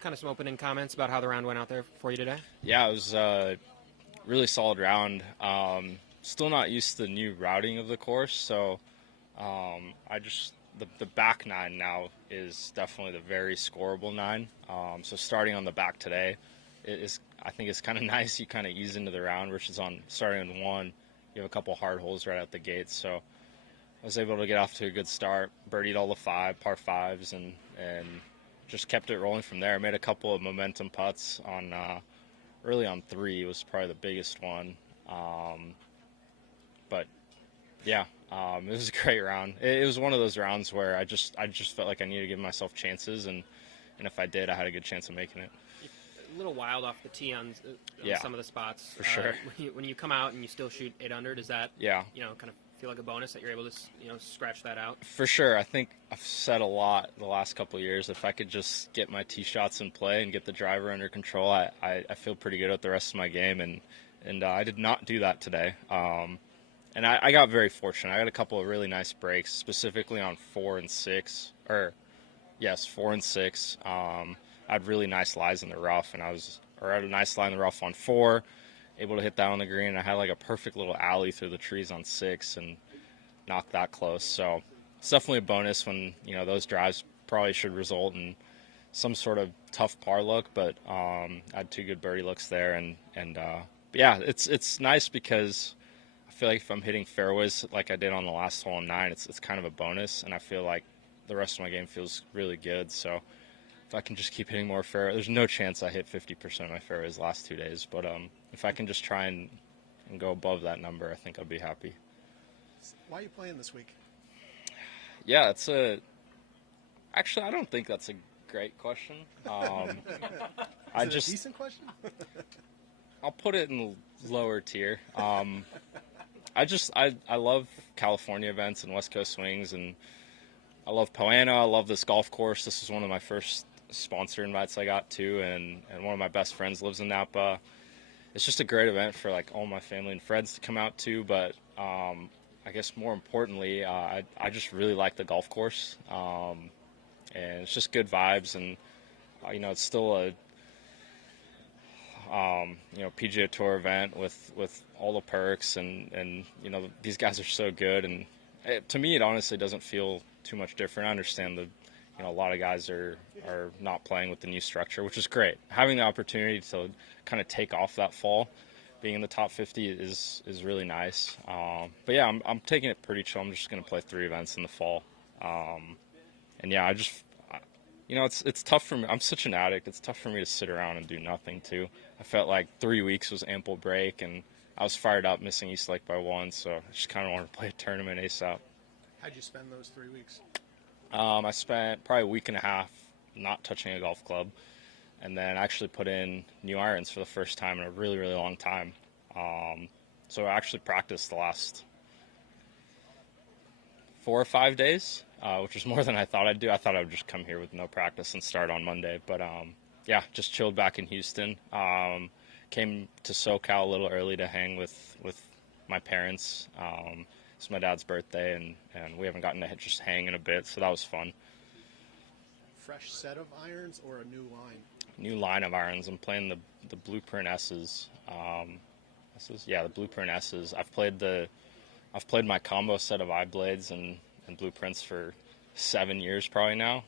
kind of some opening comments about how the round went out there for you today? Yeah, it was a really solid round. Still not used to the new routing of the course, so the back nine now is definitely the very scoreable nine. So starting on the back today, I think it's kind of nice. You kind of ease into the round, which is on starting on one. You have a couple hard holes right out the gate, so I was able to get off to a good start. Birdied all the par fives, and just kept it rolling from there. I made a couple of momentum putts on early on three was probably the biggest one. But yeah, it was a great round. It was one of those rounds where I just felt like I needed to give myself chances, and if I did, I had a good chance of making it. A little wild off the tee on some of the spots. For sure. When you come out and you still shoot 8 under, does that kind of feel like a bonus that you're able to scratch that out? For sure. I think I've said a lot the last couple of years. If I could just get my tee shots in play and get the driver under control, I feel pretty good at the rest of my game, and I did not do that today. And I got very fortunate. I got a couple of really nice breaks, specifically on 4 and 6. 4 and 6. I had really nice lies in the rough, and I had a nice lie in the rough on 4, able to hit that on the green. I had like a perfect little alley through the trees on 6 and knocked that close. So it's definitely a bonus when, those drives probably should result in some sort of tough par look, but I had 2 good birdie looks there. But yeah, it's nice because I feel like if I'm hitting fairways like I did on the last hole on 9, it's kind of a bonus, and I feel like the rest of my game feels really good. So if I can just keep hitting more fairways, there's no chance I hit 50% of my fairways the last 2 days, but if I can just try and go above that number, I think I'll be happy. Why are you playing this week? Yeah, actually, I don't think that's a great question. A decent question? I'll put it in the lower tier. I love California events and West Coast swings, and I love Poana. I love this golf course. This is one of my first sponsor invites I got to, and one of my best friends lives in Napa. It's just a great event for like all my family and friends to come out to, but I guess more importantly, I just really like the golf course, and it's just good vibes, and it's still a PGA Tour event with all the perks, and these guys are so good, and to me it honestly doesn't feel too much different. I understand that a lot of guys are not playing with the new structure, which is great. Having the opportunity to kind of take off that fall, being in the top 50 is really nice. But yeah, I'm taking it pretty chill. I'm just going to play 3 events in the fall. And yeah, it's tough for me. I'm such an addict. It's tough for me to sit around and do nothing too. I felt like 3 weeks was ample break, and I was fired up missing East Lake by 1, so I just kind of wanted to play a tournament ASAP. How'd you spend those 3 weeks? I spent probably a week and a half not touching a golf club, and then actually put in new irons for the first time in a really, really long time. So I actually practiced the last 4 or 5 days, which was more than I thought I'd do. I thought I would just come here with no practice and start on Monday. But yeah, just chilled back in Houston. Came to SoCal a little early to hang with my parents. It's my dad's birthday, and we haven't gotten to just hang in a bit, so that was fun. Fresh set of irons or a new line? New line of irons. I'm playing the Blueprint S's. The Blueprint S's. I've played my combo set of iBlades and Blueprints for 7 years probably now,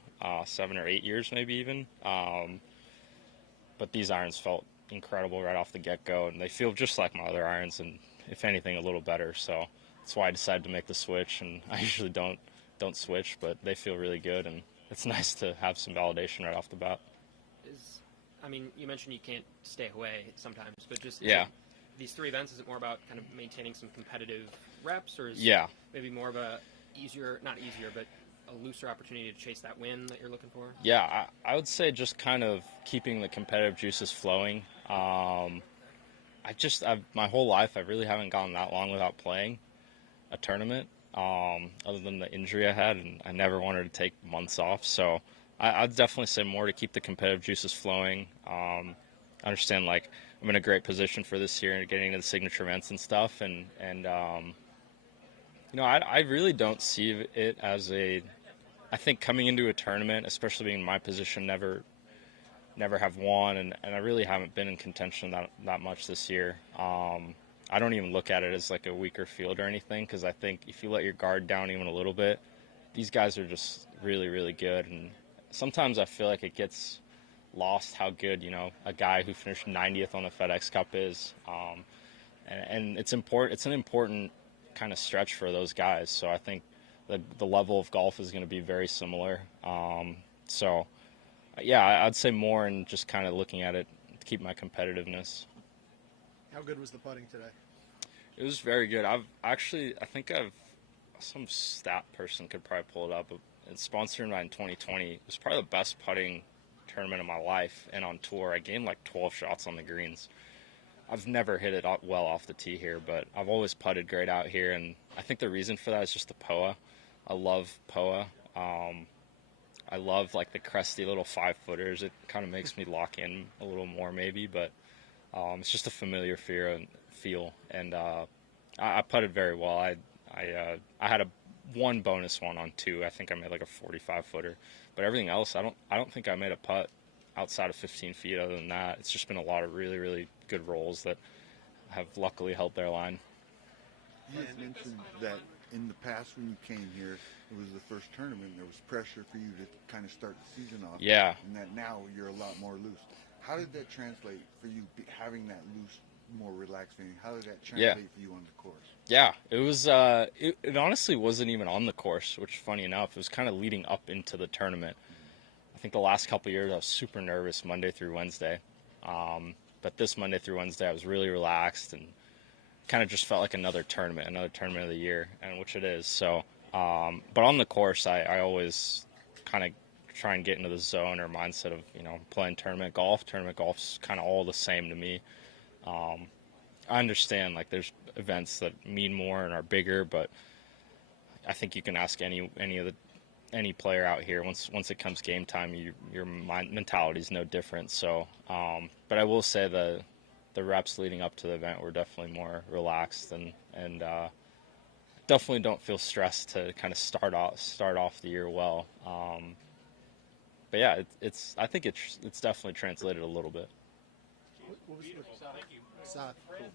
7 or 8 years maybe even. But these irons felt incredible right off the get-go, and they feel just like my other irons, and if anything, a little better. So that's why I decided to make the switch, and I usually don't switch, but they feel really good, and it's nice to have some validation right off the bat. You mentioned you can't stay away sometimes, but just these 3 events, is it more about kind of maintaining some competitive reps, or is maybe more of a looser opportunity to chase that win that you're looking for? Yeah, I would say just kind of keeping the competitive juices flowing. My whole life, I really haven't gone that long without playing a tournament, other than the injury I had, and I never wanted to take months off. So I'd definitely say more to keep the competitive juices flowing. I understand, like, I'm in a great position for this year and getting into the signature events and stuff, and I really don't see it as I think coming into a tournament, especially being in my position, never never have won, and I really haven't been in contention that much this year. I don't even look at it as like a weaker field or anything, because I think if you let your guard down even a little bit, these guys are just really, really good. And sometimes I feel like it gets lost how good, a guy who finished 90th on the FedEx Cup is. And it's important. It's an important kind of stretch for those guys. So I think the level of golf is going to be very similar. I'd say more in just kind of looking at it to keep my competitiveness. How good was the putting today? It was very good. Some stat person could probably pull it up. It's sponsored by in 2020. It was probably the best putting tournament of my life, and on tour I gained like 12 shots on the greens. I've never hit it well off the tee here, but I've always putted great out here, and I think the reason for that is just the POA. I love POA. I love like the crusty little 5-footers. It kind of makes me lock in a little more maybe, but it's just a familiar feel. And I putted very well. I had one bonus one on 2. I think I made like a 45-footer, but everything else, I don't think I made a putt outside of 15 feet. Other than that, it's just been a lot of really, really good rolls that have luckily held their line. You had mentioned that in the past when you came here, it was the first tournament. There was pressure for you to kind of start the season off. Yeah. And that now you're a lot more loose. How did that translate for you, having that loose, more relaxed feeling? How did that translate for you on the course? Yeah, it was. It honestly wasn't even on the course, which, funny enough, it was kind of leading up into the tournament. I think the last couple of years I was super nervous Monday through Wednesday. But this Monday through Wednesday I was really relaxed and kind of just felt like another tournament of the year, and which it is. So, but on the course, I always kind of try and get into the zone or mindset of, playing tournament golf. Tournament golf's kind of all the same to me. I understand like there's events that mean more and are bigger, but I think you can ask any player out here. Once it comes game time, your mentality is no different. So, but I will say the reps leading up to the event were definitely more relaxed and definitely don't feel stressed to kind of start off the year well. But yeah, I think it's definitely translated a little bit. What was Sahith? Cool.